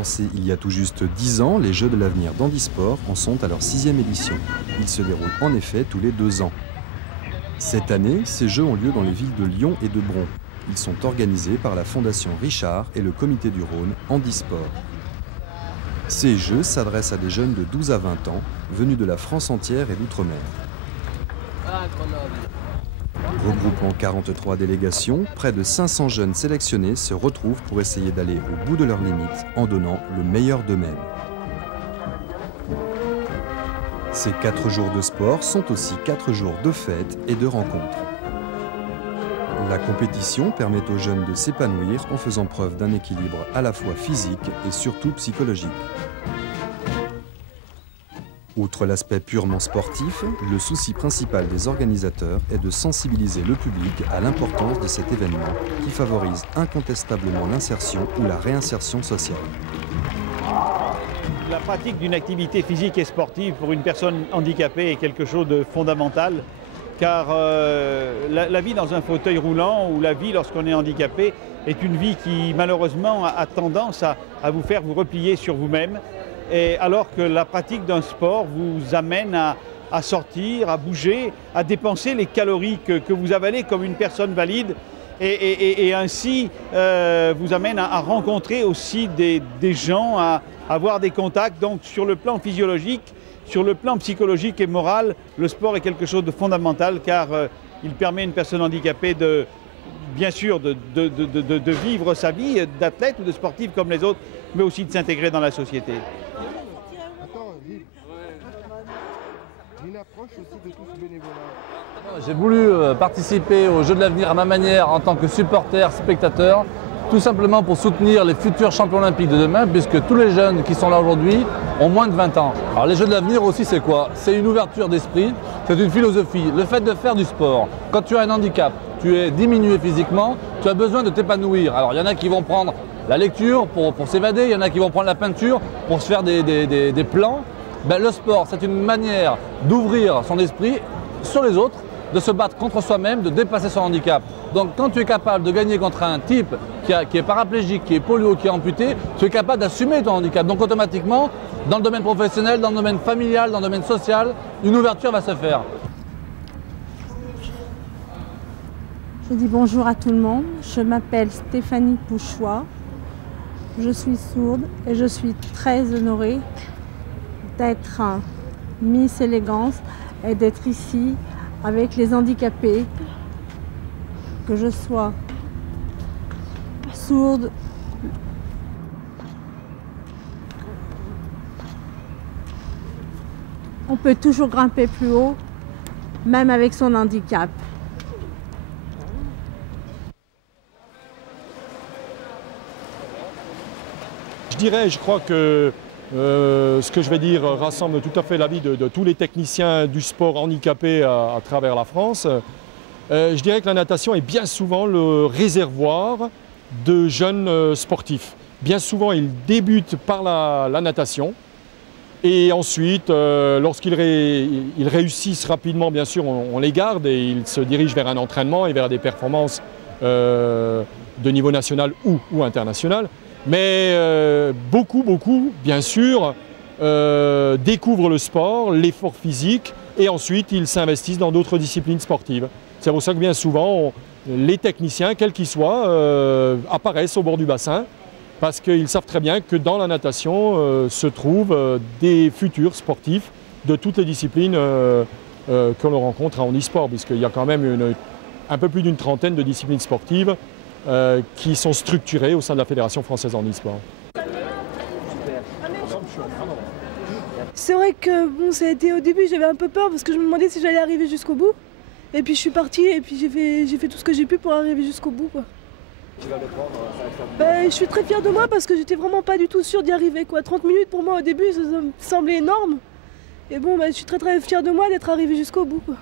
Lancés il y a tout juste 10 ans, les Jeux de l'avenir d'handisport en sont à leur 6e édition. Ils se déroulent en effet tous les 2 ans. Cette année, ces Jeux ont lieu dans les villes de Lyon et de Bron. Ils sont organisés par la Fondation Richard et le Comité du Rhône Handisport. Ces Jeux s'adressent à des jeunes de 12 à 20 ans, venus de la France entière et d'outre-mer. Regroupant 43 délégations, près de 500 jeunes sélectionnés se retrouvent pour essayer d'aller au bout de leurs limites en donnant le meilleur d'eux-mêmes. Ces 4 jours de sport sont aussi 4 jours de fêtes et de rencontres. La compétition permet aux jeunes de s'épanouir en faisant preuve d'un équilibre à la fois physique et surtout psychologique. Outre l'aspect purement sportif, le souci principal des organisateurs est de sensibiliser le public à l'importance de cet événement qui favorise incontestablement l'insertion ou la réinsertion sociale. La pratique d'une activité physique et sportive pour une personne handicapée est quelque chose de fondamental, car la vie dans un fauteuil roulant ou la vie lorsqu'on est handicapé est une vie qui malheureusement a tendance à vous faire vous replier sur vous-même, et alors que la pratique d'un sport vous amène à sortir, à bouger, à dépenser les calories que vous avalez comme une personne valide, et ainsi vous amène à rencontrer aussi des gens, à avoir des contacts. Donc sur le plan physiologique, sur le plan psychologique et moral, le sport est quelque chose de fondamental, car il permet à une personne handicapée bien sûr de vivre sa vie d'athlète ou de sportif comme les autres, mais aussi de s'intégrer dans la société. J'ai voulu participer aux Jeux de l'avenir à ma manière en tant que supporter, spectateur, tout simplement pour soutenir les futurs champions olympiques de demain, puisque tous les jeunes qui sont là aujourd'hui ont moins de 20 ans. Alors les Jeux de l'avenir aussi, c'est quoi? C'est une ouverture d'esprit, c'est une philosophie, le fait de faire du sport. Quand tu as un handicap, tu es diminué physiquement, tu as besoin de t'épanouir. Alors il y en a qui vont prendre la lecture pour s'évader, il y en a qui vont prendre la peinture pour se faire des plans. Ben, le sport, c'est une manière d'ouvrir son esprit sur les autres, de se battre contre soi-même, de dépasser son handicap. Donc quand tu es capable de gagner contre un type qui est paraplégique, qui est polio, qui est amputé, tu es capable d'assumer ton handicap. Donc automatiquement, dans le domaine professionnel, dans le domaine familial, dans le domaine social, une ouverture va se faire. Je dis bonjour à tout le monde. Je m'appelle Stéphanie Pouchois. Je suis sourde et je suis très honorée d'être Miss Élégance et d'être ici avec les handicapés, que je sois sourde, on peut toujours grimper plus haut, même avec son handicap. Je crois que ce que je vais dire rassemble tout à fait l'avis de tous les techniciens du sport handicapé à travers la France. Je dirais que la natation est bien souvent le réservoir de jeunes sportifs. Bien souvent, ils débutent par la natation et ensuite, lorsqu'ils réussissent rapidement, bien sûr, on les garde et ils se dirigent vers un entraînement et vers des performances de niveau national ou international. Mais beaucoup, bien sûr, découvrent le sport, l'effort physique et ensuite ils s'investissent dans d'autres disciplines sportives. C'est pour ça que bien souvent, les techniciens, quels qu'ils soient, apparaissent au bord du bassin parce qu'ils savent très bien que dans la natation se trouvent des futurs sportifs de toutes les disciplines que l'on rencontre en handisport, puisqu'il y a quand même un peu plus d'une trentaine de disciplines sportives qui sont structurés au sein de la Fédération française handisport. C'est vrai que bon, ça a été au début, j'avais un peu peur parce que je me demandais si j'allais arriver jusqu'au bout. Et puis je suis partie et puis j'ai fait tout ce que j'ai pu pour arriver jusqu'au bout, quoi. Je suis très fière de moi parce que j'étais vraiment pas du tout sûre d'y arriver, quoi. 30 minutes pour moi au début, ça me semblait énorme. Et bon, je suis très fière de moi d'être arrivée jusqu'au bout, quoi.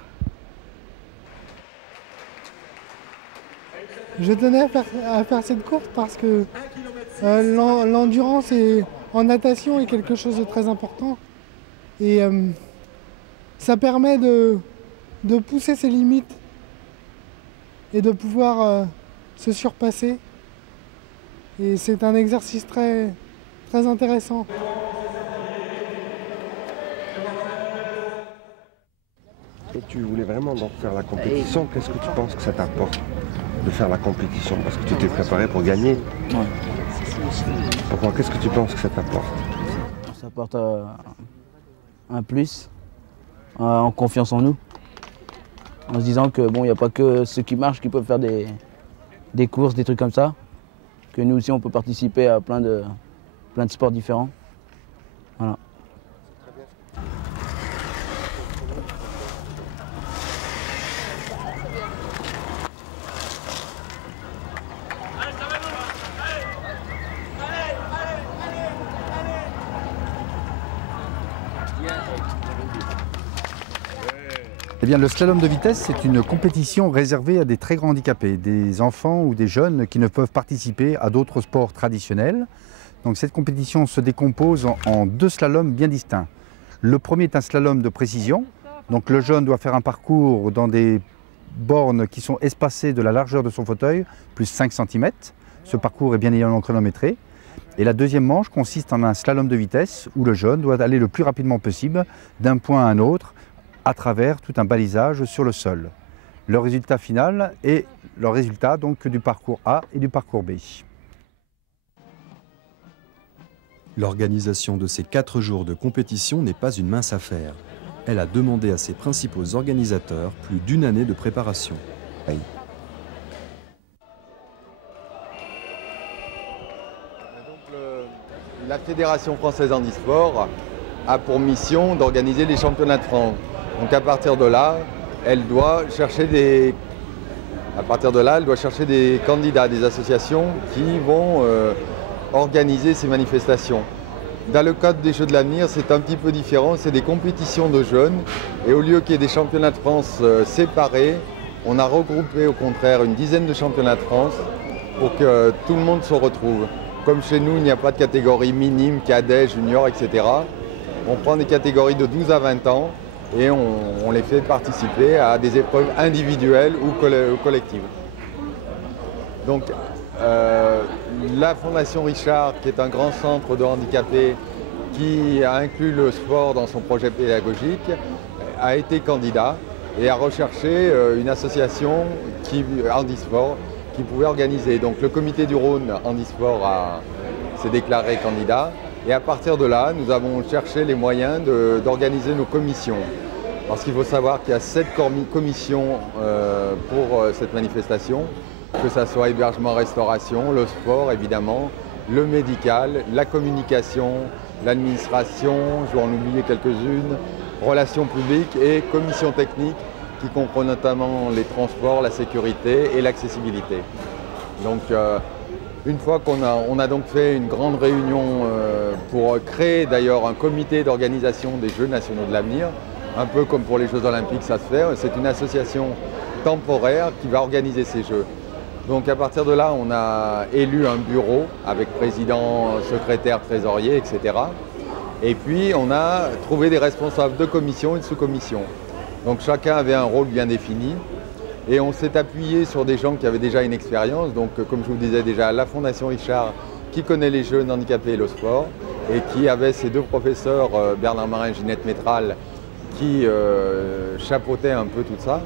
Je tenais à faire cette course parce que l'endurance en natation est quelque chose de très important. Et ça permet de pousser ses limites et de pouvoir se surpasser. Et c'est un exercice très très intéressant. Et tu voulais vraiment donc faire la compétition. Qu'est-ce que tu penses que ça t'apporte de faire la compétition? Parce que tu t'es préparé pour gagner. Ouais. Pourquoi? Qu'est-ce que tu penses que ça t'apporte? Ça apporte un plus, en confiance en nous. En se disant que bon, il n'y a pas que ceux qui marchent qui peuvent faire des courses, des trucs comme ça. Que nous aussi on peut participer à plein de sports différents. Voilà. Eh bien, le slalom de vitesse, c'est une compétition réservée à des très grands handicapés, des enfants ou des jeunes qui ne peuvent participer à d'autres sports traditionnels. Donc cette compétition se décompose en deux slaloms bien distincts. Le premier est un slalom de précision. Donc le jeune doit faire un parcours dans des bornes qui sont espacées de la largeur de son fauteuil, plus 5 cm. Ce parcours est bien évidemment chronométré. Et la deuxième manche consiste en un slalom de vitesse où le jeune doit aller le plus rapidement possible d'un point à un autre à travers tout un balisage sur le sol. Le résultat final est le résultat donc du parcours A et du parcours B. L'organisation de ces 4 jours de compétition n'est pas une mince affaire. Elle a demandé à ses principaux organisateurs plus d'une année de préparation. La Fédération française handisport a pour mission d'organiser les championnats de France. Donc à partir de là, elle doit chercher des candidats, des associations qui vont organiser ces manifestations. Dans le cadre des Jeux de l'avenir, c'est un petit peu différent, c'est des compétitions de jeunes. Et au lieu qu'il y ait des championnats de France séparés, on a regroupé au contraire une dizaine de championnats de France pour que tout le monde se retrouve. Comme chez nous, il n'y a pas de catégorie minime, cadet, junior, etc. On prend des catégories de 12 à 20 ans et on les fait participer à des épreuves individuelles ou collectives. Donc la Fondation Richard, qui est un grand centre de handicapés qui a inclus le sport dans son projet pédagogique, a été candidat et a recherché une association handisport qui pouvait organiser. Donc le comité du Rhône handisport s'est déclaré candidat. Et à partir de là, nous avons cherché les moyens d'organiser nos commissions. Parce qu'il faut savoir qu'il y a 7 commissions pour cette manifestation, que ce soit hébergement-restauration, le sport évidemment, le médical, la communication, l'administration, je vais en oublier quelques-unes, relations publiques et commission technique qui comprend notamment les transports, la sécurité et l'accessibilité. Donc, une fois qu'on a donc fait une grande réunion pour créer d'ailleurs un comité d'organisation des Jeux nationaux de l'avenir, un peu comme pour les Jeux olympiques ça se fait, c'est une association temporaire qui va organiser ces Jeux. Donc à partir de là, on a élu un bureau avec président, secrétaire, trésorier, etc. Et puis on a trouvé des responsables de commission et de sous-commission. Donc chacun avait un rôle bien défini. Et on s'est appuyé sur des gens qui avaient déjà une expérience, donc comme je vous disais déjà, la Fondation Richard qui connaît les jeunes handicapés et le sport, et qui avait ses 2 professeurs, Bernard Marin et Ginette Métral, qui chapeautaient un peu tout ça.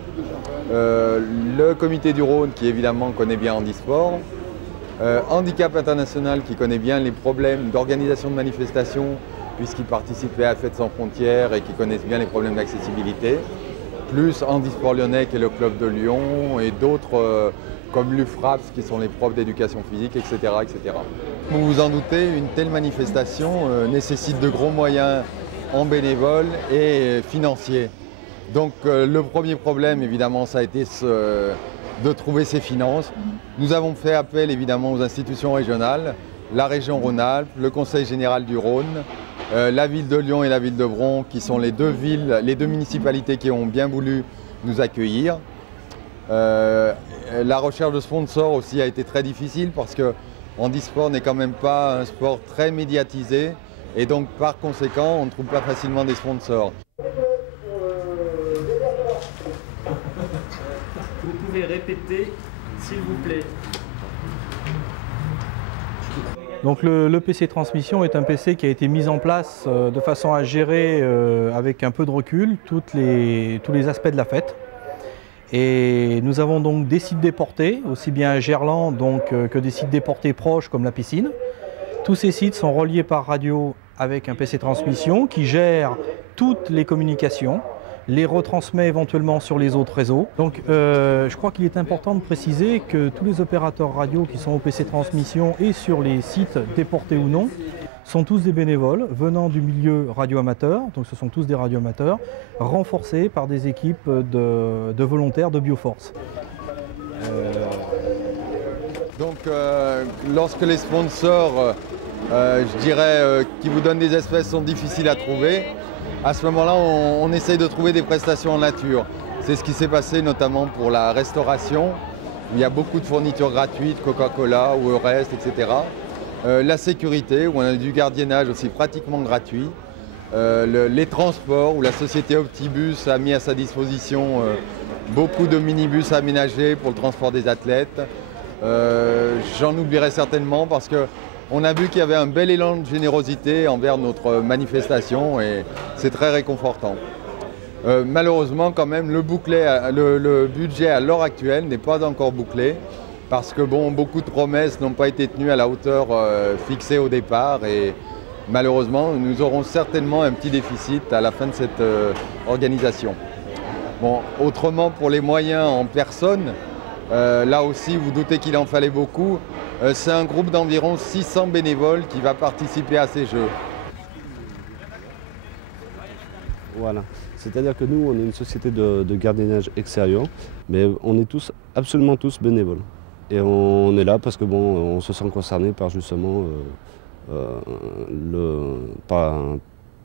Le comité du Rhône qui évidemment connaît bien handisport, Handicap International qui connaît bien les problèmes d'organisation de manifestations, puisqu'ils participaient à Fêtes sans frontières et qui connaissent bien les problèmes d'accessibilité. Plus Handisport Lyonnais qui est le club de Lyon et d'autres comme l'UFRAPS qui sont les profs d'éducation physique, etc., etc. Vous vous en doutez, une telle manifestation nécessite de gros moyens en bénévoles et financiers. Donc le premier problème évidemment ça a été de trouver ces finances. Nous avons fait appel évidemment aux institutions régionales, la région Rhône-Alpes, le Conseil général du Rhône, la ville de Lyon et la ville de Bron, qui sont les 2 villes, les 2 municipalités qui ont bien voulu nous accueillir. La recherche de sponsors aussi a été très difficile parce que handisport n'est quand même pas un sport très médiatisé et donc par conséquent on ne trouve pas facilement des sponsors. Vous pouvez répéter s'il vous plaît. Donc le PC Transmission est un PC qui a été mis en place de façon à gérer avec un peu de recul tous les aspects de la fête. Et nous avons donc des sites déportés, aussi bien à Gerland que des sites déportés proches comme la piscine. Tous ces sites sont reliés par radio avec un PC Transmission qui gère toutes les communications, les retransmet éventuellement sur les autres réseaux. Donc je crois qu'il est important de préciser que tous les opérateurs radio qui sont au PC Transmission et sur les sites déportés ou non sont tous des bénévoles venant du milieu radio-amateur, donc ce sont tous des radio-amateurs, renforcés par des équipes de volontaires de Bioforce. Donc lorsque les sponsors, je dirais, qui vous donnent des espèces sont difficiles à trouver, à ce moment-là, on essaye de trouver des prestations en nature. C'est ce qui s'est passé notamment pour la restauration. Il y a beaucoup de fournitures gratuites, Coca-Cola ou Eurest, etc. La sécurité, où on a du gardiennage aussi pratiquement gratuit. Les transports, où la société Optibus a mis à sa disposition beaucoup de minibus aménagés pour le transport des athlètes. J'en oublierai certainement parce que on a vu qu'il y avait un bel élan de générosité envers notre manifestation et c'est très réconfortant. Malheureusement, quand même, le budget à l'heure actuelle n'est pas encore bouclé parce que beaucoup de promesses n'ont pas été tenues à la hauteur fixée au départ et malheureusement, nous aurons certainement un petit déficit à la fin de cette organisation. Autrement, pour les moyens en personne, là aussi, vous doutez qu'il en fallait beaucoup. C'est un groupe d'environ 600 bénévoles qui va participer à ces Jeux. Voilà, c'est-à-dire que nous, on est une société de gardiennage extérieur, mais on est absolument tous bénévoles. Et on est là parce que on se sent concerné par justement par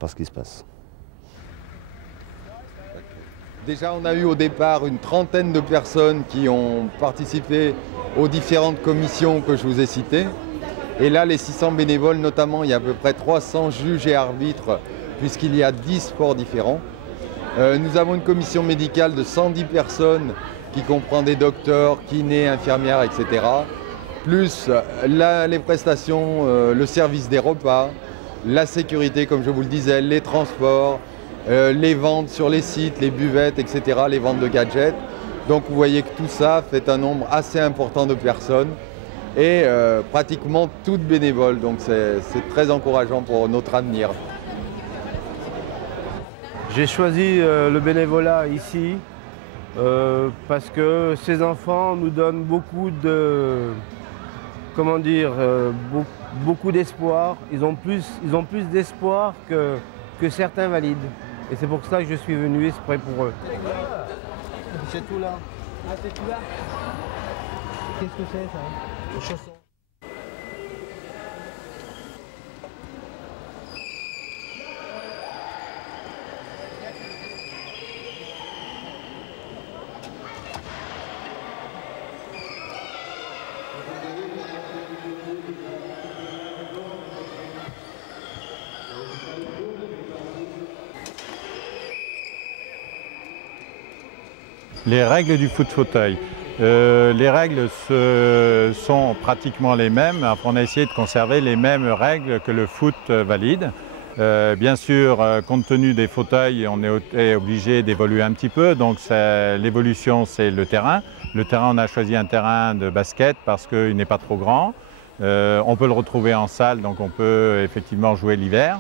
ce qui se passe. Déjà, on a eu au départ une trentaine de personnes qui ont participé aux différentes commissions que je vous ai citées. Et là, les 600 bénévoles, notamment, il y a à peu près 300 juges et arbitres, puisqu'il y a 10 sports différents. Nous avons une commission médicale de 110 personnes qui comprend des docteurs, kinés, infirmières, etc. Plus les prestations, le service des repas, la sécurité, comme je vous le disais, les transports, les ventes sur les sites, les buvettes, etc., les ventes de gadgets. Donc vous voyez que tout ça fait un nombre assez important de personnes et pratiquement toutes bénévoles. Donc c'est très encourageant pour notre avenir. J'ai choisi le bénévolat ici parce que ces enfants nous donnent beaucoup de, beaucoup d'espoir. Ils ont plus d'espoir que certains valides. Et c'est pour ça que je suis venu exprès pour eux. C'est tout là. Ah, c'est tout là. Qu'est-ce que c'est ça? Les chaussons. Les règles du foot fauteuil. Les règles sont pratiquement les mêmes. On a essayé de conserver les mêmes règles que le foot valide. Bien sûr, compte tenu des fauteuils, on est obligé d'évoluer un petit peu. Donc l'évolution, c'est le terrain. Le terrain, on a choisi un terrain de basket parce qu'il n'est pas trop grand. On peut le retrouver en salle, donc on peut effectivement jouer l'hiver.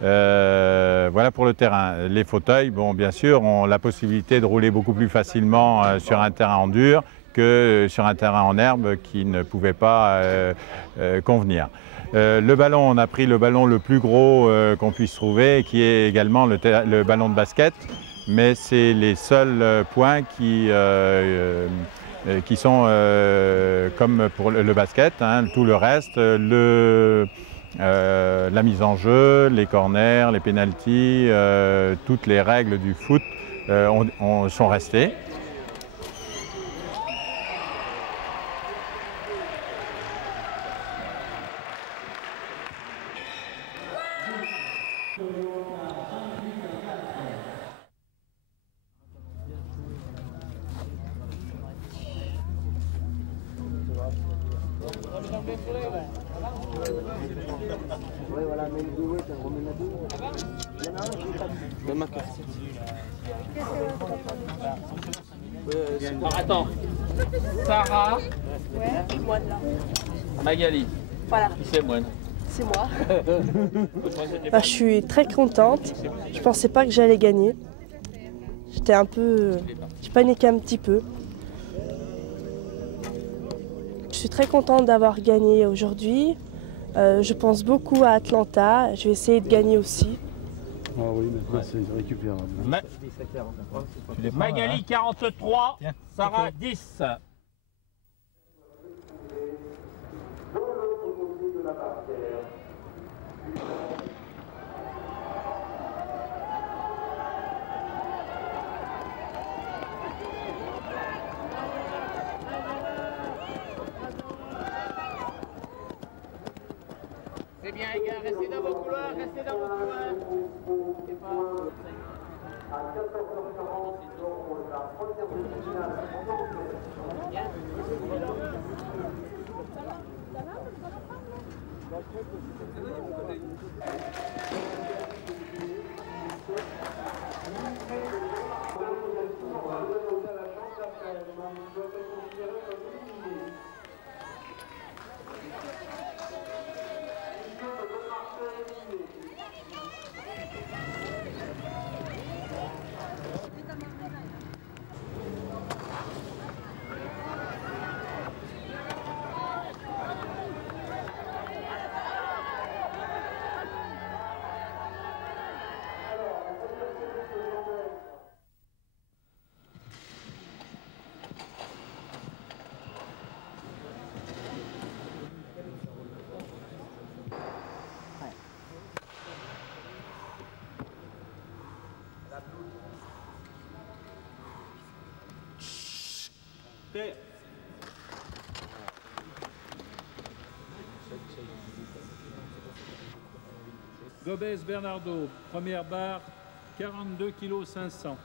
Voilà pour le terrain. Les fauteuils, bien sûr, ont la possibilité de rouler beaucoup plus facilement sur un terrain en dur que sur un terrain en herbe qui ne pouvait pas convenir. Le ballon, on a pris le ballon le plus gros qu'on puisse trouver, qui est également le ballon de basket, mais c'est les seuls points qui sont comme pour le basket, hein. Tout le reste, la mise en jeu, les corners, les pénaltys, toutes les règles du foot sont restées. voilà, même deux, ouais, t'en remets deux. Il y en a un, je sais pas. Même un carte. Alors attends, Sarah, Ouais, moine là. Magali. Voilà. Qui c'est moine? C'est moi. Je suis très contente. Je pensais pas que j'allais gagner. J'étais un peu. Je paniquais un petit peu. Je suis très contente d'avoir gagné aujourd'hui. Je pense beaucoup à Atlanta. Je vais essayer de gagner aussi. Ah oui, maintenant c'est récupérable. Magali 43, Sarah 10. C'est bien les gars, restez dans vos couloirs, restez dans vos couloirs. Gobès Bernardo, première barre, 42 kg 500.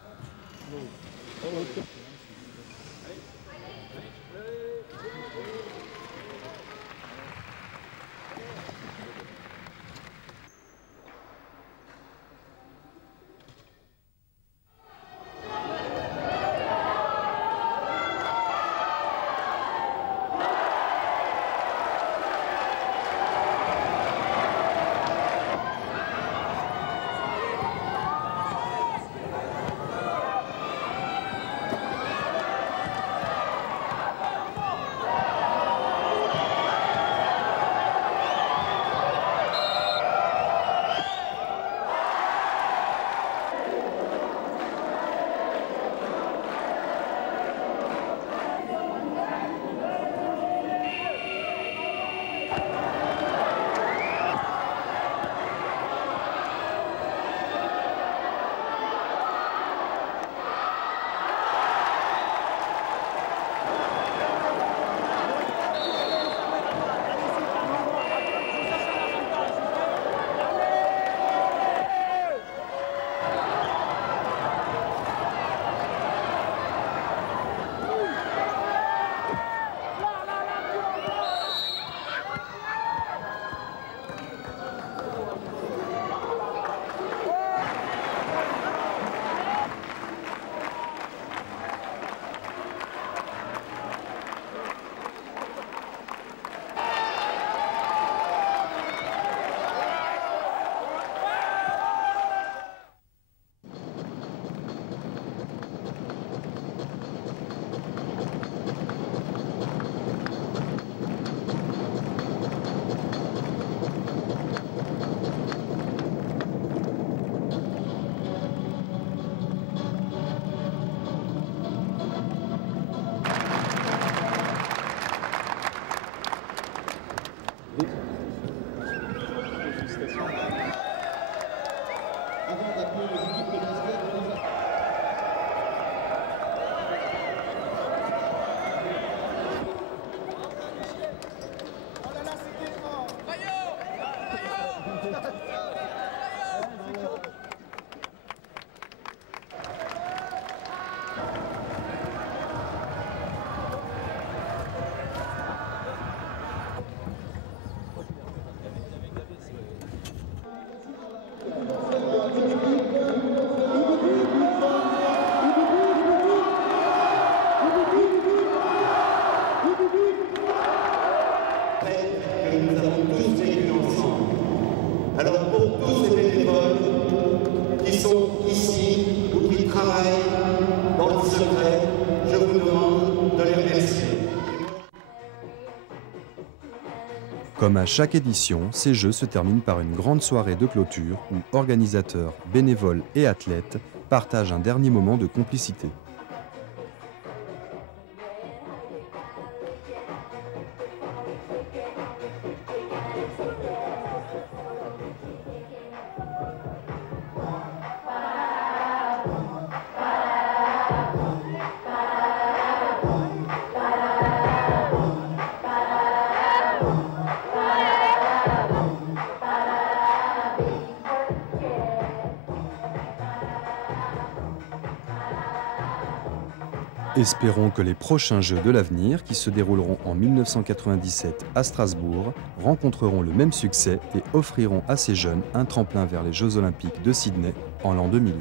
Comme à chaque édition, ces Jeux se terminent par une grande soirée de clôture où organisateurs, bénévoles et athlètes partagent un dernier moment de complicité. Espérons que les prochains Jeux de l'avenir, qui se dérouleront en 1997 à Strasbourg, rencontreront le même succès et offriront à ces jeunes un tremplin vers les Jeux Olympiques de Sydney en l'an 2000.